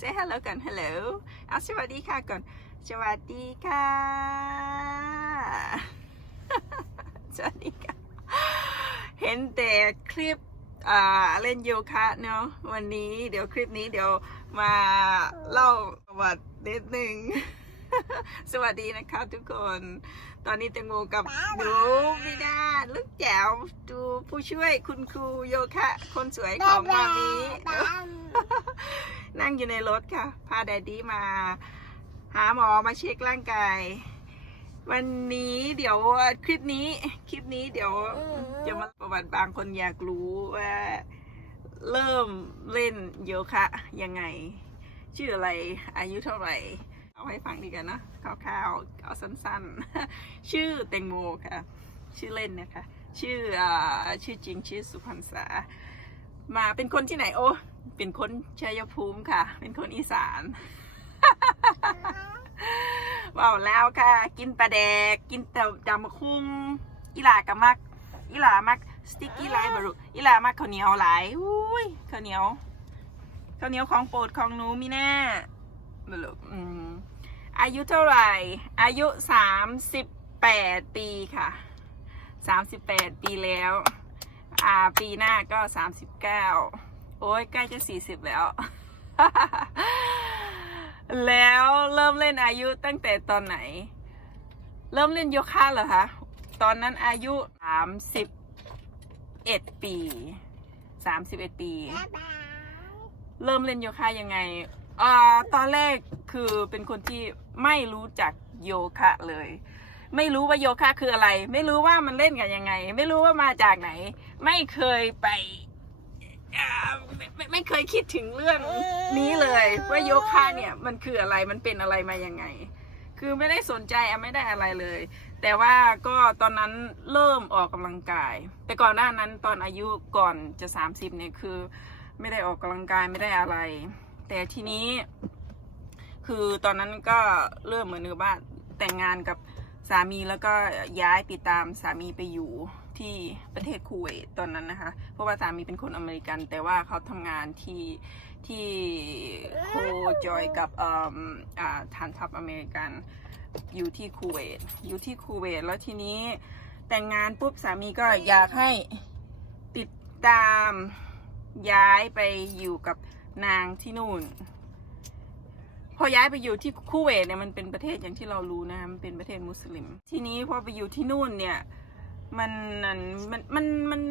say hello ก่อน hello เอาสวัสดีค่ะก่อน สวัสดีค่ะ สวัสดีค่ะ เห็นแต่คลิปเล่นโยคะเนาะวันนี้เดี๋ยวคลิปนี้เดี๋ยวมาเล่าประวัตินิดหนึ่ง สวัสดีนะคะทุกคน ตอนนี้แตงโมกับดูไม่ได้ลูกแจ๋วดูผู้ช่วยคุณครูโยคะ คนสวยของมามีนั่งอยู่ในรถค่ะ พาแดดดี้มา หาหมอมาเช็คร่างกาย วันนี้เดี๋ยวคลิปนี้ คลิปนี้เดี๋ยวจะมาประวัติบางคนอยากรู้ว่าเริ่มเล่นโยคะยังไง ชื่ออะไรอายุเท่าไหร่ เอาให้ฟังดีกันนะคร่าวๆเอาสั้นๆ ชื่อแตงโมค่ะ ชื่อเล่นนะคะ ชื่ออ่าชื่อจริงชื่อสุพรรณษา มาเป็นคนที่ไหนโอ้เป็นคนชัยภูมิค่ะ เป็นคนอีสานว้าวแล้วค่ะ กินปลาแดก กินแต่ดำมะคุงอีหลากับมักอีหลามักสติ๊กกี้ไลบารุอีหลามักข้าวเหนียวหลายอุ้ยข้าวเหนียวข้าวเหนียวของโปรดของหนูมีแน่บารุ อืมอายุเท่าไหร่ อายุสามสิบแปดปีค่ะสามสิบแปดปีแล้ว อ่า ปีหน้าก็สามสิบเก้าโอ้ยใกล้จะสี่สิบแล้ว แล้วเริ่มเล่นอายุตั้งแต่ตอนไหน เริ่มเล่นโยคะเหรอคะ ตอนนั้นอายุสามสิบเอ็ดปีสามสิบเอ็ดปี เริ่มเล่นโยคะยังไง อ่าตอนแรกคือเป็นคนที่ไม่รู้จักโยคะเลย ไม่รู้ว่าโยคะคืออะไร ไม่รู้ว่ามันเล่นกันยังไง ไม่รู้ว่ามาจากไหน ไม่เคยไปไม่ไม่เคยคิดถึงเรื่องนี้เลยว่าโยคะเนี่ยมันคืออะไรมันเป็นอะไรมายังไง คือไม่ได้สนใจไม่ได้อะไรเลย แต่ว่าก็ตอนนั้นเริ่มออกกำลังกาย แต่ก่อนหน้านั้นตอนอายุก่อนจะ 30เนี่ยคือ ไม่ได้ออกกำลังกายไม่ได้อะไร แต่ทีนี้ คือตอนนั้นก็เริ่มเหมือนกับว่าแต่งงานกับสามีแล้วก็ย้ายไปตามสามีไปอยู่ที่ประเทศคูเวตตอนนั้นนะคะ เพราะว่าสามีเป็นคนอเมริกัน แต่ว่าเขาทำงานที่ที่โคจอยกับอ่าฐานทัพอเมริกันอยู่ที่คูเวตอยู่ที่คูเวตแล้วทีนี้แต่งงานปุ๊บสามีก็อยากให้ติดตามย้ายไปอยู่กับ นางที่นู่น พอย้ายไปอยู่ที่คูเวตเนี่ยมันเป็นประเทศอย่างที่เรารู้นะคะมันเป็นประเทศมุสลิม ทีนี้พอไปอยู่ที่นู่นเนี่ยมันมันมันมันมัน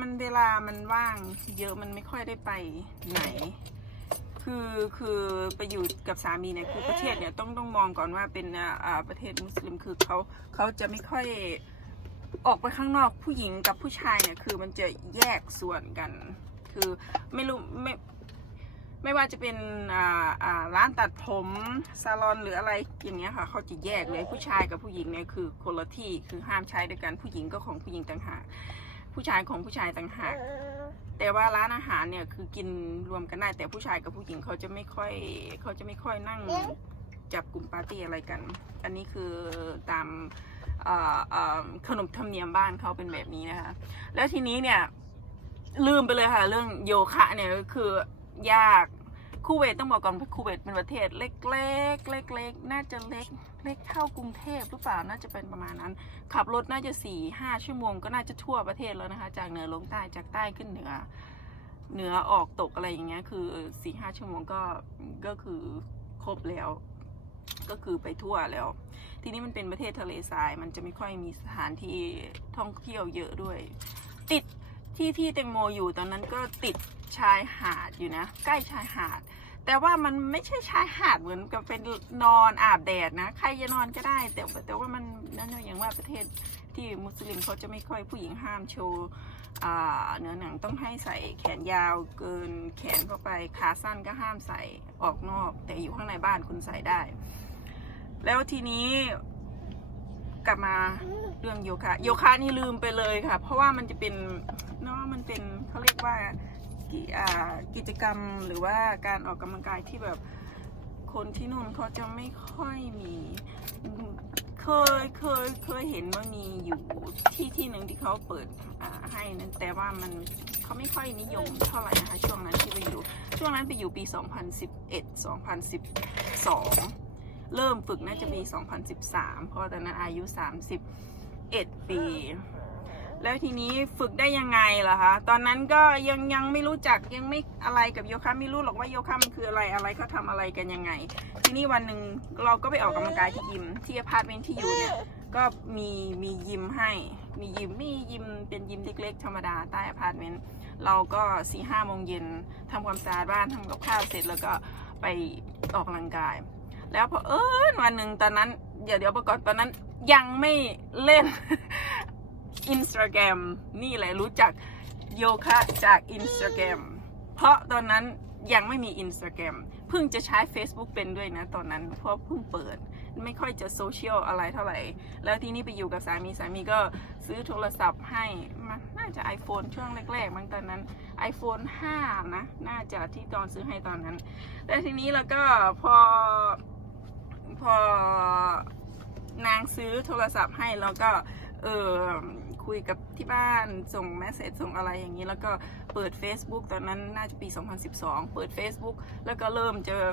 มันเวลามันว่างเยอะมันไม่ค่อยได้ไปไหน คือคือไปอยู่กับสามีเนี่ยคือประเทศเนี่ยต้องต้องมองก่อนว่าเป็นอ่าประเทศมุสลิมคือเขาเขาจะไม่ค่อยออกไปข้างนอกผู้หญิงกับผู้ชายเนี่ยคือมันจะแยกส่วนกัน คือไม่รู้ไม่ไม่ว่าจะเป็นอ่าอ่าร้านตัดผมซาลอนหรืออะไรอย่างเงี้ยค่ะเขาจะแยกเลยผู้ชายกับผู้หญิงเนี่ยคือคนละที่คือห้ามใช้ด้วยกันผู้หญิงก็ของผู้หญิงต่างหากผู้ชายของผู้ชายต่างหากแต่ว่าร้านอาหารเนี่ยคือกินรวมกันได้แต่ผู้ชายกับผู้หญิงเขาจะไม่ค่อยเขาจะไม่ค่อยนั่งจับกลุ่มปาร์ตี้อะไรกัน อันนี้คือตามขนบธรรมเนียมบ้านเขาเป็นแบบนี้นะคะ แล้วทีนี้เนี่ย ลืมไปเลยค่ะ เรื่องโยคะเนี่ยก็คือยากคูเวตต้องบอกก่อนคูเวตเป็นประเทศเล็กๆเล็กๆน่าจะเล็กเล็กเท่ากรุงเทพหรือเปล่าน่าจะเป็นประมาณนั้น ขับรถน่าจะสี่ห้าชั่วโมงก็น่าจะทั่วประเทศแล้วนะคะ จากเหนือลงใต้จากใต้ขึ้นเหนือเหนือออกตกอะไรอย่างเงี้ยคือสี่ห้าชั่วโมงก็ก็คือครบแล้ว ก็คือไปทั่วแล้ว ทีนี้มันเป็นประเทศทะเลทราย มันจะไม่ค่อยมีสถานที่ท่องเที่ยวเยอะด้วย ติด ที่ที่แตงโมอยู่ตอนนั้นก็ติดชายหาดอยู่นะ ใกล้ชายหาด แต่ว่ามันไม่ใช่ชายหาดเหมือนกับเป็นนอนอาบแดดนะ ใครจะนอนก็ได้ แต่แต่ว่ามันนั่นอย่างว่าประเทศที่มุสลิมเขาจะไม่ค่อยผู้หญิงห้ามโชว์อ่าเนื้อหนังต้องให้ใส่แขนยาวเกินแขนเข้าไปขาสั้นก็ห้ามใส่ออกนอก แต่อยู่ข้างในบ้านคุณใส่ได้ แล้วทีนี้ กลับมาเรื่องโยคะโยคะนี่ลืมไปเลยค่ะ เพราะว่ามันจะเป็นเนาะมันเป็นเขาเรียกว่ากิอ่ากิจกรรมหรือว่าการออกกำลังกายที่แบบคนที่นู่นเขาจะไม่ค่อยมีเคยเคยเคยเห็นว่ามีอยู่ที่ที่หนึ่งที่เขาเปิดให้นั้นแต่ว่ามันเขเขาไม่ค่อยนิยมเท่าไหร่นะคะช่วงนั้นที่ไปอยู่ ช่วงนั้นไปอยู่ปี 2011 2012 เริ่มฝึกน่าจะปี 2013 เพราะตอนนั้นอายุ 31 ปี แล้วทีนี้ฝึกได้ยังไงล่ะคะ ตอนนั้นก็ยังยังไม่รู้จักยังไม่อะไรกับโยคะไม่รู้หรอกว่าโยคะมันคืออะไรอะไรเขาทำอะไรกันยังไง ทีนี้วันหนึ่งเราก็ไปออกกำลังกายที่ยิมที่อพาร์ตเมนต์ที่อยู่เนี่ยก็มีมียิมให้ มียิมมียิมเป็นยิมเล็กๆธรรมดาใต้อพาร์ตเมนต์เราก็สี่ห้าโมงเย็นทำความสะอาดบ้านทำกับข้าวเสร็จแล้วก็ไปออกกำลังกาย แล้วพอเออวันหนึ่งตอนนั้น เดี๋ยวเดี๋ยวประกอบตอนนั้นยังไม่เล่นอินสตาแกรมนี่แหละรู้จักโยคะจากอินสตาแกรมเพราะตอนนั้นยังไม่มีอินสตาแกรมเพิ่งจะใช้ Facebook เป็นด้วยนะตอนนั้น เพราะเพิ่งเปิด ไม่ค่อยจะโซเชียลอะไรเท่าไหร่ แล้วทีนี้ไปอยู่กับสามีสามีก็ซื้อโทรศัพท์ให้มาน่าจะ iPhone ช่วงแรกๆมั้งตอนนั้น iPhone 5 นะ น่าจะที่ตอนซื้อให้ตอนนั้น แต่ทีนี้แล้วก็พอ พอนางซื้อโทรศัพท์ให้แล้วก็เออคุยกับที่บ้านส่งแมสเซจส่งอะไรอย่างนี้ แล้วก็เปิด Facebook ตอนนั้นน่าจะปี 2012 เปิด Facebook แล้วก็เริ่มเจอ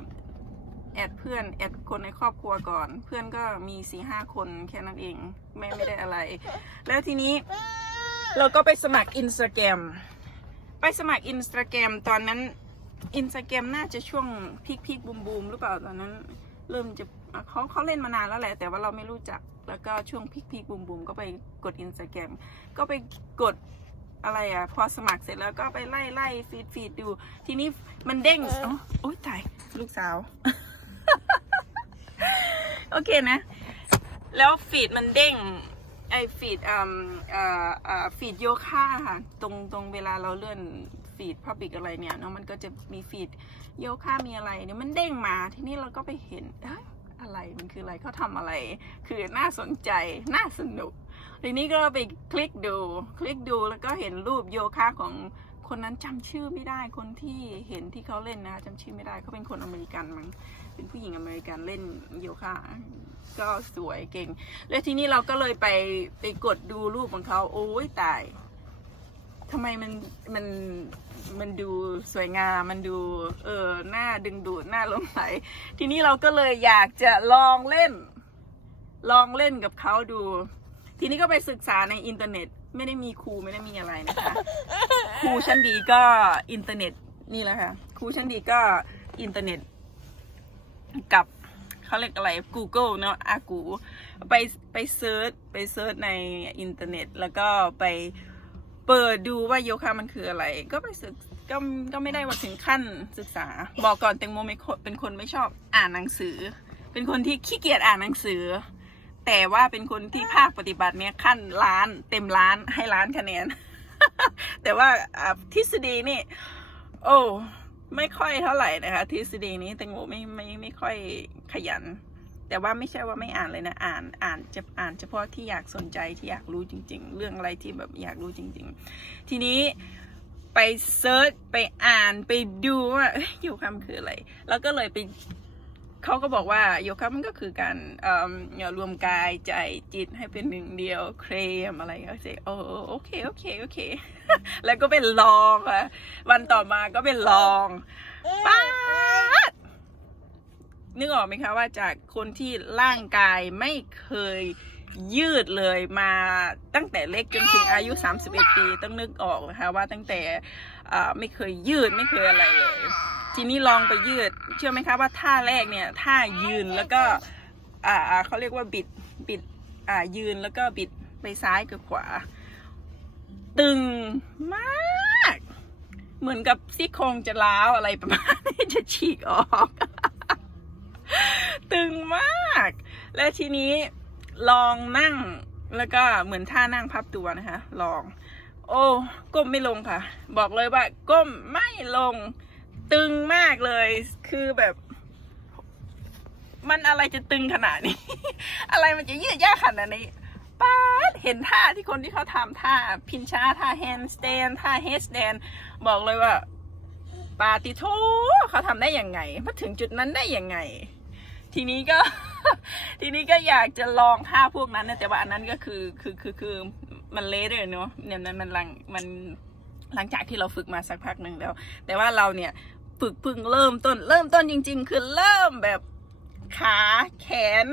แอดเพื่อนแอดคนในครอบครัวก่อน เพื่อนก็มี4ีห้าคนแค่นั้นเองไม่ไม่ได้อะไร แล้วทีนี้เราก็ไปสมัคร Instagram ไปสมัคร Instagram ตอนนั้น Instagram น่าจะช่วงพีคพีคบูมบูมหรือเปล่าตอนนั้น เริ่มจะ เขาเขาเล่นมานานแล้วแหละ แต่ว่าเราไม่รู้จัก แล้วก็ช่วงพีคพีคบูมบูมก็ไปกด Instagram ก็ไปกดอะไรอะ พอสมัครเสร็จแล้วก็ไปไล่ไล่ฟีดฟีดดู ทีนี้มันเด้งอ๋อโอ๊ยตายลูกสาว โอเคนะ แล้วฟีดมันเด้งไอฟีดอ่าอ่าอ่าฟีดโยคะค่ะ ตรงตรงเวลาเราเลื่อนฟีดพับบิกอะไรเนี่ยเนาะมันก็จะมีฟีดโยคะมีอะไรเนี่ยมันเด้งมาทีนี้เราก็ไปเห็นเอ้ย อะไรมันคืออะไรเขาทำอะไร คือน่าสนใจน่าสนุกทีนี้ก็ไปคลิกดู คลิกดูแล้วก็เห็นรูปโยคะของคนนั้นจำชื่อไม่ได้คนที่เห็นที่เขาเล่นนะจำชื่อไม่ได้เขาเป็นคนอเมริกันมั้งเป็นผู้หญิงอเมริกันเล่นโยคะก็สวยเก่ง แล้วทีนี้เราก็เลยไปไปกดดูรูปของเขาโอ้ยตาย ทำไมมันมันมันดูสวยงามมันดูเออหน้าดึงดูดหน้าลงไหลทีนี้เราก็เลยอยากจะลองเล่น ลองเล่นกับเขาดู ทีนี้ก็ไปศึกษาในอินเทอร์เน็ต ไม่ได้มีครูไม่ได้มีอะไรนะคะครูชั้นดีก็อินเทอร์เน็ตนี่แหละค่ะครูชั้นดีก็อินเทอร์เน็ต กับเขาเรียกอะไร Google เนาะอากู ไปไปเซิร์ชไปเซิร์ชในอินเทอร์เน็ต แล้วก็ไป เปิดดูว่าโยคะมันคืออะไร ก็ไปศึกก็ก็ไม่ได้ว่าถึงขั้นศึกษา บอกก่อนแตงโมไม่ค่อยเป็นคนไม่ชอบอ่านหนังสือ เป็นคนที่ขี้เกียจอ่านหนังสือ แต่ว่าเป็นคนที่ภาคปฏิบัติเนี่ยขั้นล้าน เต็มล้านให้ล้านคะแนน แต่ว่าอ่าทฤษฎีนี่ โอ้ไม่ค่อยเท่าไหร่นะคะทฤษฎีนี้แตงโมไม่ไม่ไม่ค่อยขยัน แต่ว่าไม่ใช่ว่าไม่อ่านเลยนะอ่านอ่านจะอ่านเฉพาะที่อยากสนใจที่อยากรู้จริง ๆ เรื่องอะไรที่แบบอยากรู้จริง ๆ ทีนี้ไปเซิร์ชไปอ่านไปดูว่าเอ้ยโยคะมันคืออะไร แล้วก็เลยไปเขาก็บอกว่าโยคะมันก็คือการเอ่อเนี่ยรวมกายใจจิตให้เป็นหนึ่งเดียวเครมอะไรก็เสโอ้โอเคโอเคโอเค แล้วก็เป็นลองค่ะวันต่อมาก็เป็นลองป้าด นึกออกไหมคะว่าจากคนที่ร่างกายไม่เคยยืดเลยมาตั้งแต่เล็กจนถึงอายุ 31 ปี ต้องนึกออกนะคะว่าตั้งแต่อ่าไม่เคยยืดไม่เคยอะไรเลย ทีนี้ลองไปยืด เชื่อไหมคะว่าท่าแรกเนี่ยท่ายืนแล้วก็อ่าอ่าเขาเรียกว่าบิดบิดอ่ายืนแล้วก็บิดไปซ้ายกับขวา ตึงมาก เหมือนกับซี่โครงจะล้าวอะไรประมาณนี้จะฉีกออก ตึงมาก และทีนี้ลองนั่งแล้วก็เหมือนท่านั่งพับตัวนะคะ ลอง โอ้ก้มไม่ลงค่ะ บอกเลยว่า ก้มไม่ลง ตึงมากเลย คือแบบ มันอะไรจะตึงขนาดนี้ อะไรมันจะยืดยากขนาดนี้ป้าดเห็นท่าที่คนที่เขาทำท่าพินชาท่าแฮนด์สแตนท่าเฮดสแตนบอกเลยว่าปาติโทเขาทำได้ยังไงมาถึงจุดนั้นได้ยังไง ทีนี้ก็ ทีนี้ก็อยากจะลองท่าพวกนั้นนะแต่ว่าอันนั้นก็คือคือคือคือมันเลเดอร์เนาะเนี่ยมันมันหลังมันหลังจากที่เราฝึกมาสักพักหนึ่งแล้ว แต่ว่าเราเนี่ยฝึกเพึ่งเริ่มต้น เริ่มต้นจริง ๆ คือเริ่มแบบขาแขน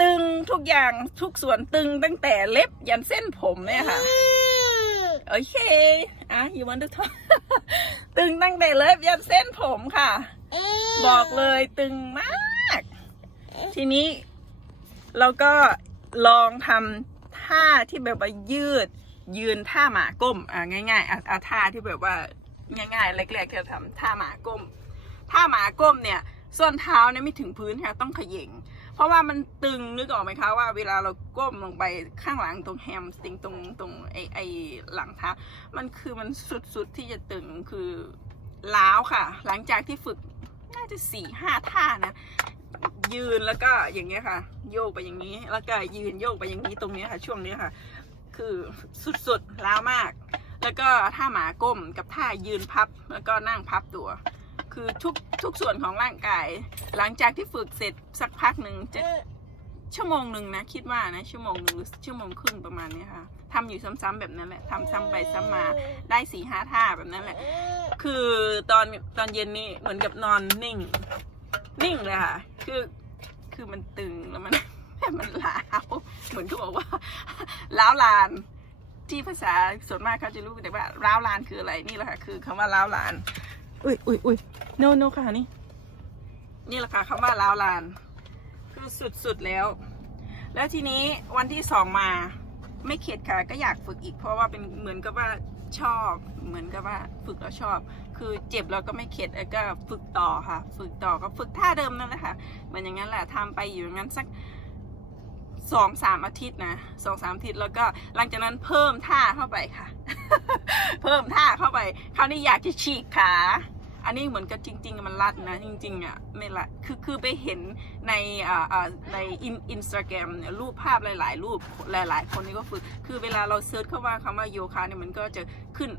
ตึงทุกอย่างทุกส่วนตึงตั้งแต่เล็บยันเส้นผมเนี่ยค่ะโอเคอะ you want to talk ตึงตั้งแต่เล็บยันเส้นผมค่ะ บอกเลยตึงมาก ทีนี้เราก็ลองทำท่าที่แบบว่ายืด ยืนท่าหมาก้มอะง่ายๆอะเอาท่าที่แบบว่าง่ายๆแรกๆที่เราทำท่าหมาก้มท่าหมาก้มเนี่ยส้นเท้าเนี่ยไม่ถึงพื้นค่ะต้องเขย่งเพราะว่ามันตึงนึกออกไหมคะว่าเวลาเราก้มลงไปข้างหลังตรงแฮมสติงตรงตรงไอไอหลังเท้ามันคือมันสุดๆที่จะตึงคือ ล้าวค่ะ หลังจากที่ฝึกน่าจะสี่ห้าท่านะ ยืนแล้วก็อย่างเงี้ยค่ะ โยกไปอย่างนี้ แล้วก็ยืนโยกไปอย่างนี้ตรงเนี้ยค่ะ ช่วงเนี้ยค่ะ คือสุดๆล้าวมาก แล้วก็ท่าหมาก้มกับท่ายืนพับแล้วก็นั่งพับตัว คือทุกทุกส่วนของร่างกาย หลังจากที่ฝึกเสร็จสักพักหนึ่งจะ ชั่วโมงหนึ่งนะ คิดว่านะ ชั่วโมงหนึ่งหรือชั่วโมงครึ่งประมาณนี้ค่ะทำอยู่ซ้ำๆแบบนั้นแหละทำซ้ำไปซ้ำมาได้สี่ห้าท่าแบบนั้นแหละ คือตอนตอนเย็นนี่เหมือนกับนอนนิ่ง นิ่งเลยค่ะ คือคือมันตึงแล้วมันมันล้าวเหมือนเขาบอกว่าล้าวลาน ที่ภาษาส่วนมากเขาจะรู้แต่ว่าล้าวลานคืออะไรนี่แหละค่ะ คือคำว่าล้าวลาน อุ้ยอุ้ยอุ้ยโนโนค่ะนี่นี่แหละค่ะคำว่าล้าวลาน คือสุดๆแล้ว แล้วทีนี้วันที่สองมาไม่เข็ดค่ะก็อยากฝึกอีก เพราะว่าเป็นเหมือนกับว่าชอบเหมือนกับว่าฝึกแล้วชอบ คือเจ็บแล้วก็ไม่เข็ดแล้วก็ฝึกต่อค่ะ ฝึกต่อก็ฝึกท่าเดิมนั่นแหละค่ะเหมือนอย่างนั้นแหละทำไปอยู่อย่างนั้นสักสองสามอาทิตย์นะสองสามอาทิตย์แล้วก็หลังจากนั้นเพิ่มท่าเข้าไปค่ะ เพิ่มท่าเข้าไปคราวนี้อยากจะฉีกขา อันนี้เหมือนกับจริง ๆ มันรัดนะ จริงๆอะไม่รัดคือคือไปเห็นในอ่าอ่าในอินอินสตาแกรมเนี่ยรูปภาพหลาย ๆ รูปหลาย ๆ คนนี่ก็ฝึกคือเวลาเราเซิร์ชเข้าว่าคำว่าโยคะเนี่ยมันก็จะขึ้น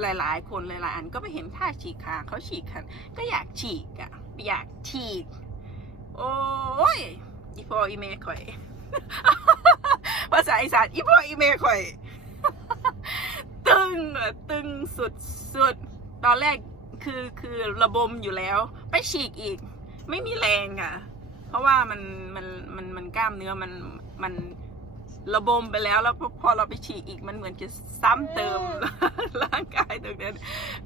หลาย ๆ คนหลายๆอันก็ไปเห็นท่าฉีกขาเขาฉีกกันก็อยากฉีกอะอยากฉีก โอ้ยอีพออีเมข่อยภาษาอีสานอีพออีเมข่อย ตึงอะตึงสุดสุดๆตอนแรก คือคือระบมอยู่แล้ว ไปฉีกอีก ไม่มีแรงอะ เพราะว่ามันมันมันมันกล้ามเนื้อมันมันระบมไปแล้วแล้วพอพอเราไปฉีกอีกมันเหมือนจะซ้ำเติมร่างกายตรงนั้น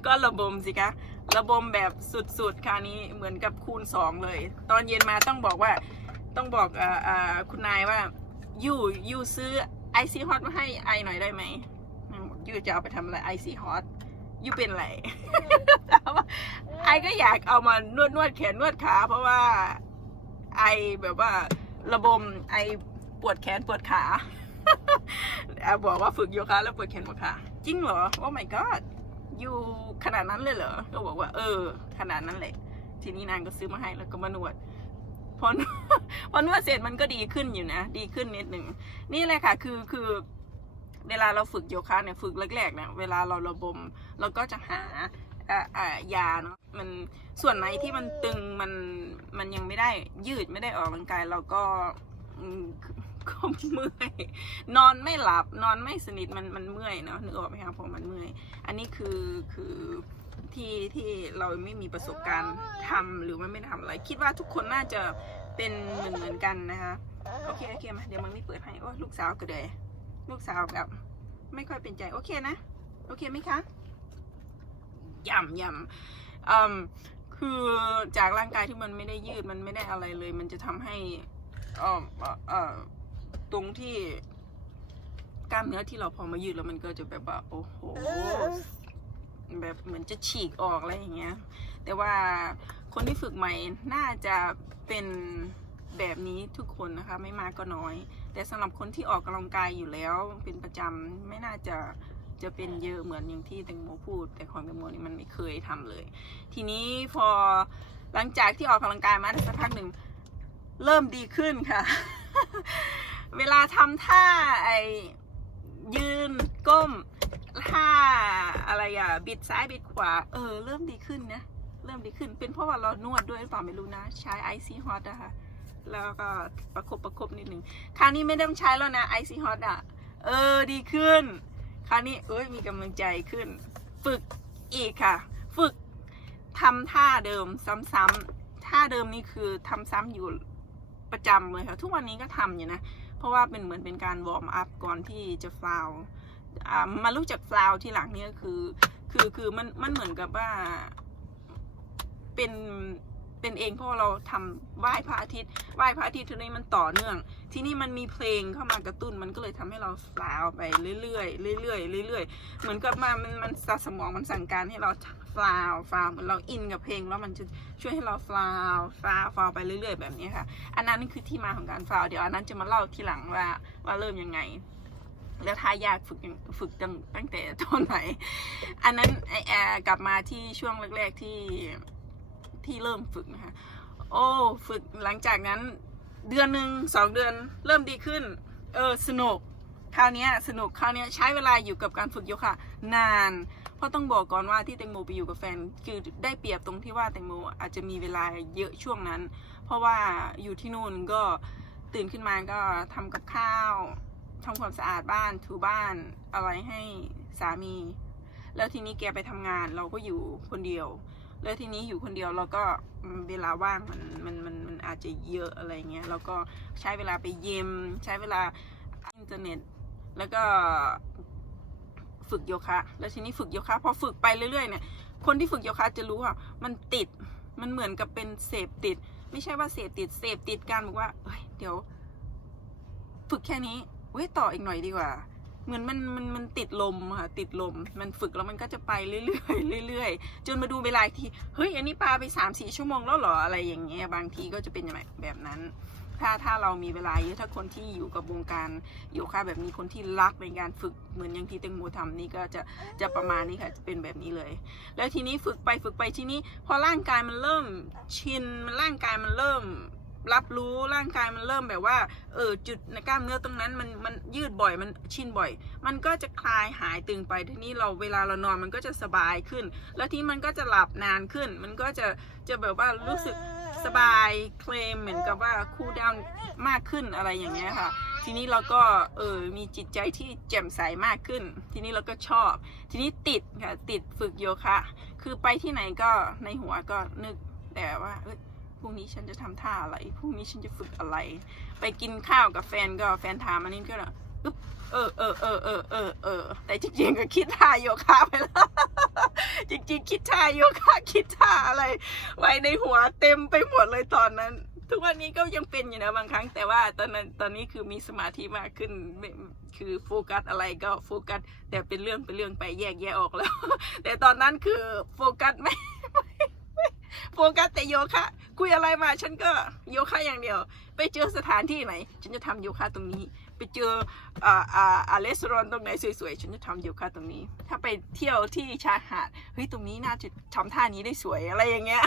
ก็ระบมสิคะระบมแบบสุดๆคราวนี้เหมือนกับคูณสองเลย ตอนเย็นมาต้องบอกว่าต้องบอกออคุณนายว่ายูยูซื้อไอซีฮอตมาให้ไอหน่อยได้ไหมยูจะเอาไปทำอะไรไอซีฮอต ยูเป็นอะไรไอก็อยากเอามานวดนวดแขนนวดขาเพราะว่า ไอแบบว่าระบมไอปวดแขนปวดขาแอบบอกว่าฝึกโยคะแล้วปวดแขนปวดขาจริงเหรอโอ้ my god อยู่ขนาดนั้นเลยเหรอก็บอกว่า เออ ขนาดนั้นแหละ ทีนี้นางก็ซื้อมาให้แล้วก็มานวดพอนพอนวดเสร็จมันก็ดีขึ้นอยู่นะ ดีขึ้นนิดหนึ่งนี่แหละค่ะ คือคือ เวลาเราฝึกโยคะเนี่ยฝึกแรกๆเนี่ยเวลาเราระบมเราก็จะหาอ่ายาเนาะมันส่วนไหนที่มันตึงมันมันยังไม่ได้ยืดไม่ได้ออกกำลังกายเราก็ก็เมื่อยนอนไม่หลับนอนไม่สนิทมันมันเมื่อยเนาะนึกออกไหมคะพราะมันเมื่อย อันนี้คือคือที่ที่เราไม่มีประสบการณ์ทำหรือว่ไม่ทำอะไร คิดว่าทุกคนน่าจะเป็นเหมือนเหมือนกันนะคะ โอเคโอเคมาเดี๋ยวมันไม่เปิดให้โอ้ลูกสาวก็เลย ลูกสาวแบบ ไม่ค่อยเป็นใจโอเคนะ โอเคไหมคะย่ำย่ำอืมคือจากร่างกายที่มันไม่ได้ยืดมันไม่ได้อะไรเลย มันจะทำให้ออออเอ่อตรงที่กล้ามเนื้อที่เราพอมายืดแล้วมันก็จะแบบว่าโอ้โหแบบเหมือนจะฉีกออกอะไรอย่างเงี้ย แต่ว่าคนที่ฝึกใหม่น่าจะเป็นแบบนี้ทุกคนนะคะ ไม่มากก็น้อย แต่สำหรับคนที่ออกกำลังกายอยู่แล้วเป็นประจำไม่น่าจะจะเป็นเยอะเหมือนอย่างที่แตงโมพูด แต่ของแตงโมนี่มันไม่เคยทำเลย ทีนี้พอหลังจากที่ออกกำลังกายมาได้สักพักหนึ่งเริ่มดีขึ้นค่ะ เวลาทำท่าไอยืนก้มท่าอะไรอะบิดซ้ายบิดขวา เออ เริ่มดีขึ้นนะ เริ่มดีขึ้นเป็นเพราะว่าเรานวดด้วยหรือเปล่าไม่รู้นะ ใช้ไอซีฮอตอะค่ะ แล้วก็ประคบประคบนิดหนึ่งคราวนี้ไม่ต้องใช้แล้วนะไอซีฮอตอะ เออดีขึ้น คราวนี้เอ้ยมีกำลังใจขึ้น ฝึกอีกค่ะ ฝึกทำท่าเดิมซ้ำๆท่าเดิมนี่คือทำซ้ำอยู่ประจำเลยค่ะ ทุกวันนี้ก็ทำอยู่นะ เพราะว่าเป็นเหมือนเป็นการวอร์มอัพก่อนที่จะฟลาวอ่ามารู้จักฟลาวที่หลังนี่ยคือ คือคือมันมันเหมือนกับว่าเป็น เป็นเองเพราะเราทำไหว้พระอาทิตย์ไหว้พระอาทิตย์ทีนี้มันต่อเนื่อง ที่นี่มันมีเพลงเข้ามากระตุ้นมันก็เลยทำให้เราฟลาวไปเรื่อยๆเรื่อยๆเรื่อยๆเหมือนกับมามันมันสมองมันสั่งการให้เราฟลาวฟลาวเหมือนเราอินกับเพลงแล้วมันจะช่วยให้เราฟลาวฟลาวฟลาวไปเรื่อย ๆ แบบนี้ค่ะ อันนั้นนี่คือที่มาของการฟลาวเดี๋ยวอันนั้นจะมาเล่าทีหลังว่าว่าเริ่มยังไงแล้วทายากฝึกฝึกตั้งตั้งแต่ตอนไหน อันนั้นไอแอกลับมาที่ช่วงแรก ๆที่ ที่เริ่มฝึกนะคะโอ้ฝึกหลังจากนั้นเดือนหนึ่งสองเดือนเริ่มดีขึ้น เออสนุกคราวเนี้ยสนุกคราวเนี้ยใช้เวลาอยู่กับการฝึกโยคะนาน เพราะต้องบอกก่อนว่าที่แตงโมไปอยู่กับแฟน คือได้เปรียบตรงที่ว่าแตงโมอาจจะมีเวลาเยอะช่วงนั้น เพราะว่าอยู่ที่นู่นก็ตื่นขึ้นมาก็ทำกับข้าวทำความสะอาดบ้านถูบ้านอะไรให้สามี แล้วทีนี้แกไปทำงานเราก็อยู่คนเดียว แล้วทีนี้อยู่คนเดียวเราก็เวลาว่างมันมันมันมันอาจจะเยอะอะไรเงี้ยเราก็ใช้เวลาไปเยมใช้เวลาอินเทอร์เน็ต แล้วก็ฝึกโยคะ แล้วทีนี้ฝึกโยคะพอฝึกไปเรื่อยๆเนี่ยคนที่ฝึกโยคะจะรู้ว่ามันติดมันเหมือนกับเป็นเสพติด ไม่ใช่ว่าเสพติดเสพติดการบอกว่าเอ้ยเดี๋ยว ฝึกแค่นี้เว้ยต่ออีกหน่อยดีกว่า เหมือนมันมันมันติดลมค่ะ ติดลม มันฝึกแล้วมันก็จะไปเรื่อยๆเรื่อยๆ จนมาดูเวลาอีกที เฮ้ย อันนี้ปลาไปสามสี่ชั่วโมงแล้วหรอ อะไรอย่างเงี้ย บางทีก็จะเป็นอย่างแบบนั้น ถ้าถ้าเรามีเวลาเยอะ ถ้าคนที่อยู่กับวงการโยคะแบบนี้ คนที่รักในการฝึกเหมือนอย่างที่เตงโมทำนี่ก็จะจะประมาณนี้ค่ะ จะเป็นแบบนี้เลย แล้วทีนี้ฝึกไปฝึกไปทีนี้ พอร่างกายมันเริ่มชินมันร่างกายมันเริ่ม รับรู้ร่างกายมันเริ่มแบบว่า เออจุดในกล้ามเนื้อตรงนั้นมันมันยืดบ่อยมันชินบ่อย มันก็จะคลายหายตึงไปทีนี้เราเวลาเรานอนมันก็จะสบายขึ้น แล้วที่มันก็จะหลับนานขึ้น มันก็จะจะแบบว่ารู้สึกสบายเคลมเหมือนกับว่าคูลดาวน์มากขึ้นอะไรอย่างเงี้ยค่ะ ทีนี้เราก็เออมีจิตใจที่แจ่มใสมากขึ้น ทีนี้เราก็ชอบ ทีนี้ติดค่ะติดฝึกโยคะ คือไปที่ไหนก็ในหัวก็นึกแต่ว่า พรุ่งนี้ฉันจะทำท่าอะไรพรุ่งนี้ฉันจะฝึกอะไร ไปกินข้าวกับแฟนก็แฟนถามอันนี้ก็แบบเออเออเออเออเออเออแต่จริงๆก็คิดท่าโยคะไปแล้วจริง ๆ คิดท่าโยคะคิดท่าอะไร ไว้ในหัวเต็มไปหมดเลยตอนนั้น ทุกวันนี้ก็ยังเป็นอยู่นะบางครั้ง แต่ว่าตอนนั้นตอนนี้คือมีสมาธิมากขึ้นคือโฟกัสอะไรก็โฟกัส แต่เป็นเรื่องเป็นเรื่องไปแยกแยะออกแล้ว แต่ตอนนั้นคือโฟกัสไม่ โฟกัสแต่โยคะคุยอะไรมาฉันก็โยคะอย่างเดียว ไปเจอสถานที่ไหน ฉันจะทำโยคะตรงนี้ ไปเจออ่าอ่าอ่าเลสรอนตรงไหนสวยๆ ฉันจะทำโยคะตรงนี้ ถ้าไปเที่ยวที่ชายหาดเฮ้ยตรงนี้น่าจะทำท่านี้ได้สวยอะไรอย่างเงี้ย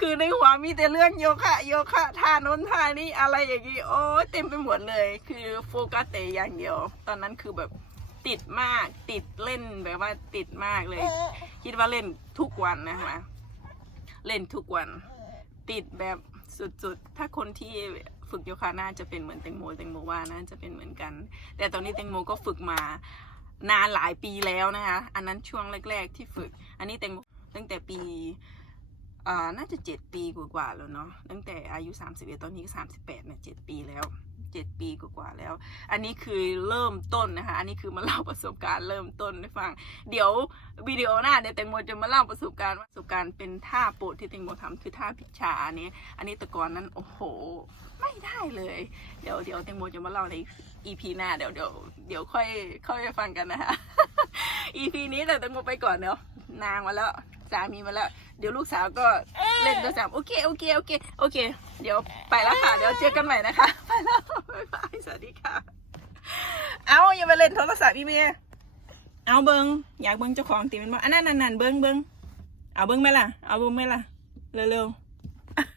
คือในหัวมีแต่เรื่องโยคะโยคะท่าโน้นท่านี้อะไรอย่างงี้โอ้เต็มไปหมดเลย คือโฟกัสแต่อย่างเดียว ตอนนั้นคือแบบติดมากติดเล่นแบบว่าติดมากเลย คิดว่าเล่นทุกวันนะคะ เล่นทุกวันติดแบบสุดๆ ถ้าคนที่ฝึกโยคะน่าจะเป็นเหมือนแตงโมแตงโมว่าน่าจะเป็นเหมือนกัน แต่ตอนนี้แตงโมก็ฝึกมานานหลายปีแล้วนะคะ อันนั้นช่วงแรก ๆ ที่ฝึก อันนี้แตงโมตั้งแต่ปีอ่าน่าจะเจ็ดปีกว่าๆแล้วเนาะตั้งแต่อายุสามสิบเอ็ดตอนนี้ก็สามสิบแปดเนี่ยเจ็ดปีแล้ว เจ็ดปีกว่าๆแล้ว อันนี้คือเริ่มต้นนะคะ อันนี้คือมาเล่าประสบการณ์เริ่มต้นให้ฟัง เดี๋ยววิดีโอหน้าเดี๋ยวแตงโมจะมาเล่าประสบการณ์ประสบการณ์เป็นท่าโปรดที่แตงโมทำคือท่าพิชชาอันนี้ อันนี้ตะกอนนั้นโอ้โห ไม่ได้เลย เดี๋ยวเดี๋ยวแตงโมจะมาเล่าใน EP หน้าเดี๋ยวเดี๋ยวเดี๋ยวค่อยค่อยไปฟังกันนะคะ EP นี้เดี๋ยวแตงโมไปก่อนเนาะนางมาแล้วสามีมาแล้ว เดี๋ยวลูกสาวก็เล่นโทรศัพท์โอเค โอเค โอเค โอเค เดี๋ยวไปแล้วค่ะ เดี๋ยวเจอกันใหม่นะคะ ไปแล้ว บ๊ายบาย สวัสดีค่ะ เอาอย่าไปเล่นโทรศัพท์อีเมียเอาเบิงอยากเบิงเจ้าของตีมันบ่อันนั้นนั่นนั่นเบิงเบิงเอาเบิงไหมล่ะ เอาเบิงไหมล่ะ เร็วๆ